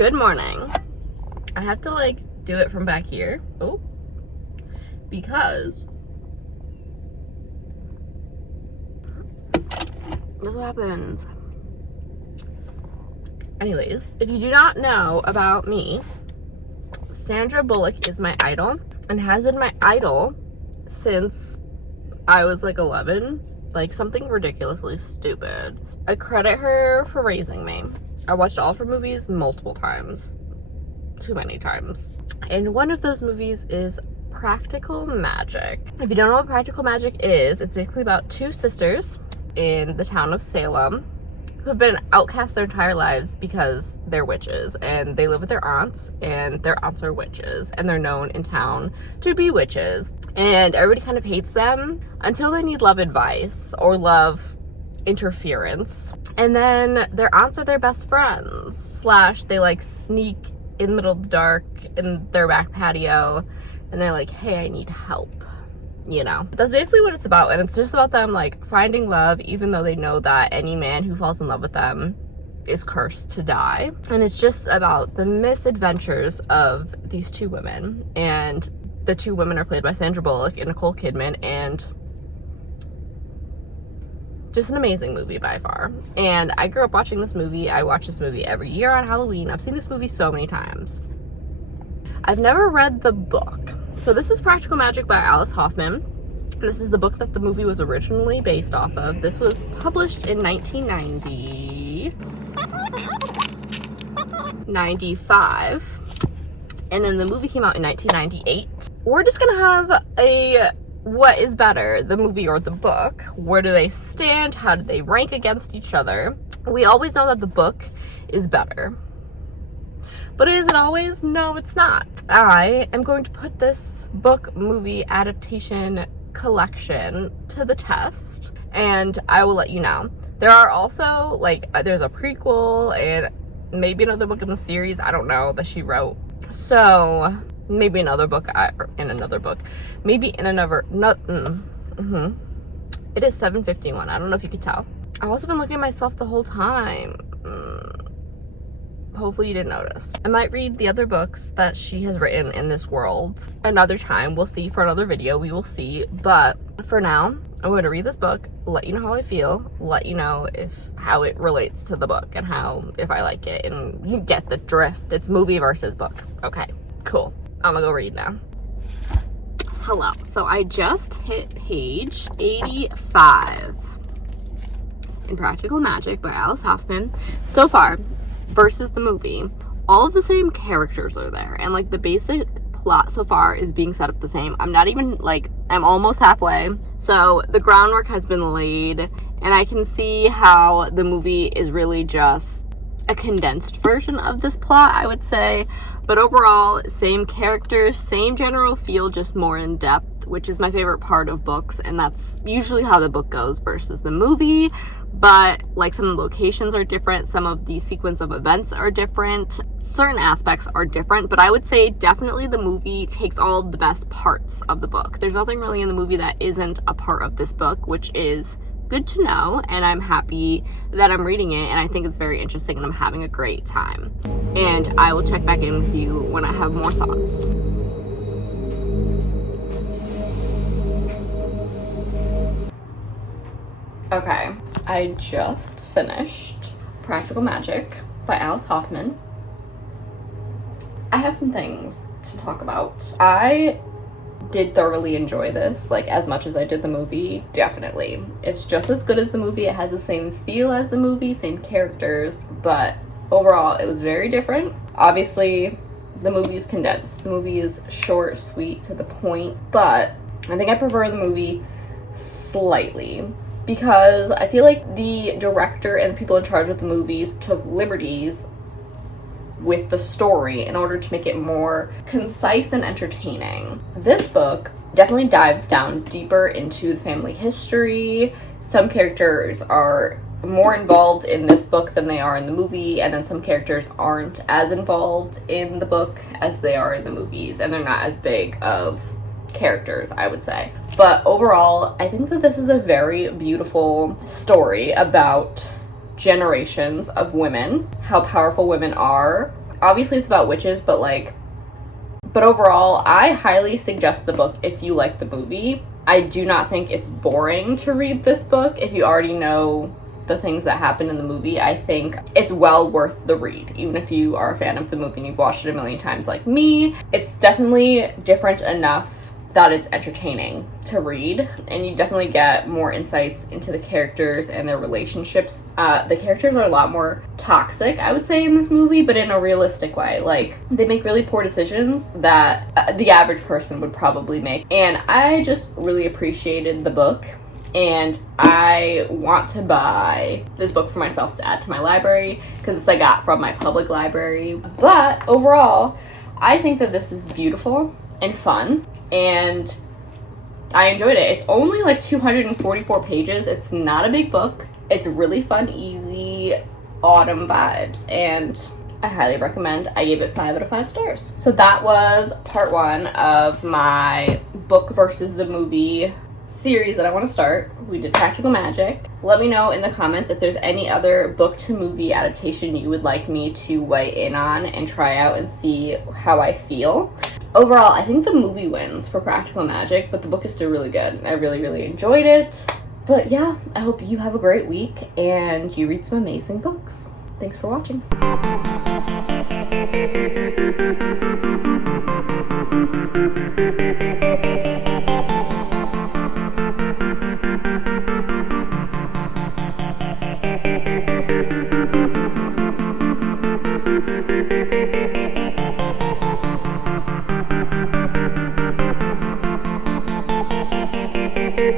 Good morning. I have to like do it from back here. Oh, because that's what happens. Anyways, if you do not know about me, Sandra Bullock is my idol and has been my idol since I was like 11, like something ridiculously stupid. I credit her for raising me. I watched all of her movies multiple times, too many times. And one of those movies is Practical Magic. If you don't know what Practical Magic is, it's basically about two sisters in the town of Salem who have been outcast their entire lives because they're witches, and they live with their aunts, and their aunts are witches, and they're known in town to be witches. And everybody kind of hates them until they need love advice or love interference. And then their aunts are their best friends, slash they like sneak in the middle of the dark in their back patio, and they're like, hey, I need help. You know, that's basically what it's about. And it's just about them like finding love, even though they know that any man who falls in love with them is cursed to die. And it's just about the misadventures of these two women, and the two women are played by Sandra Bullock and Nicole Kidman, and just an amazing movie by far. And I grew up watching this movie. I watch this movie every year on Halloween. I've seen this movie so many times. I've never read the book. So this is Practical Magic by Alice Hoffman. This is the book that the movie was originally based off of. This was published in 1995. And then the movie came out in 1998. We're just gonna have a what is better, the movie or the book? Where do they stand? How do they rank against each other? We always know that the book is better. But is it always? No, it's not. I am going to put this book movie adaptation collection to the test, and I will let you know. There are also, like, there's a prequel and maybe another book in the series, I don't know, that she wrote. So, maybe another book maybe in another, It is 7:51, I don't know if you could tell. I've also been looking at myself the whole time. Hopefully you didn't notice. I might read the other books that she has written in this world another time. We'll see. For another video, we will see. But for now, I'm going to read this book, let you know how I feel, let you know how it relates to the book, and if I like it, and you get the drift. It's movie versus book. Okay, cool. I'm gonna go read now. Hello. So I just hit page 85 in Practical Magic by Alice Hoffman. So far, versus the movie, all of the same characters are there, and like the basic plot so far is being set up the same. I'm almost halfway, so the groundwork has been laid, and I can see how the movie is really just a condensed version of this plot, I would say. But overall, same characters, same general feel, just more in depth, which is my favorite part of books, and that's usually how the book goes versus the movie. But like some of the locations are different, some of the sequence of events are different, certain aspects are different, but I would say definitely the movie takes all of the best parts of the book. There's nothing really in the movie that isn't a part of this book, which is good to know, and I'm happy that I'm reading it, and I think it's very interesting, and I'm having a great time. And I will check back in with you when I have more thoughts. Okay, I just finished Practical Magic by Alice Hoffman. I have some things to talk about. I did thoroughly enjoy this, like as much as I did the movie, definitely. It's just as good as the movie. It has the same feel as the movie, same characters, but overall it was very different. Obviously, the movie is condensed. The movie is short, sweet, to the point, but I think I prefer the movie slightly, because I feel like the director and the people in charge of the movies took liberties with the story in order to make it more concise and entertaining. This book definitely dives down deeper into the family history. Some characters are more involved in this book than they are in the movie, and then some characters aren't as involved in the book as they are in the movies, and they're not as big of characters, I would say. But overall, I think that this is a very beautiful story about generations of women, how powerful women are, obviously it's about witches, but like, but overall, I highly suggest the book if you like the movie. I do not think it's boring to read this book if you already know the things that happen in the movie. I think it's well worth the read, even if you are a fan of the movie and you've watched it a million times like me. It's definitely different enough that it's entertaining to read, and you definitely get more insights into the characters and their relationships. The characters are a lot more toxic, I would say, in this movie, but in a realistic way. Like, they make really poor decisions that the average person would probably make, and I just really appreciated the book, and I want to buy this book for myself to add to my library, because this I got from my public library. But overall, I think that this is beautiful and fun, and I enjoyed it. It's only like 244 pages. It's not a big book. It's really fun, easy autumn vibes, and I highly recommend. I gave it 5 out of 5 stars. So that was part 1 of my book versus the movie series that I want to start. We did Practical Magic. Let me know in the comments if there's any other book to movie adaptation you would like me to weigh in on and try out and see how I feel. Overall, I think the movie wins for Practical Magic, but the book is still really good. I really, really enjoyed it. But yeah, I hope you have a great week and you read some amazing books. Thanks for watching.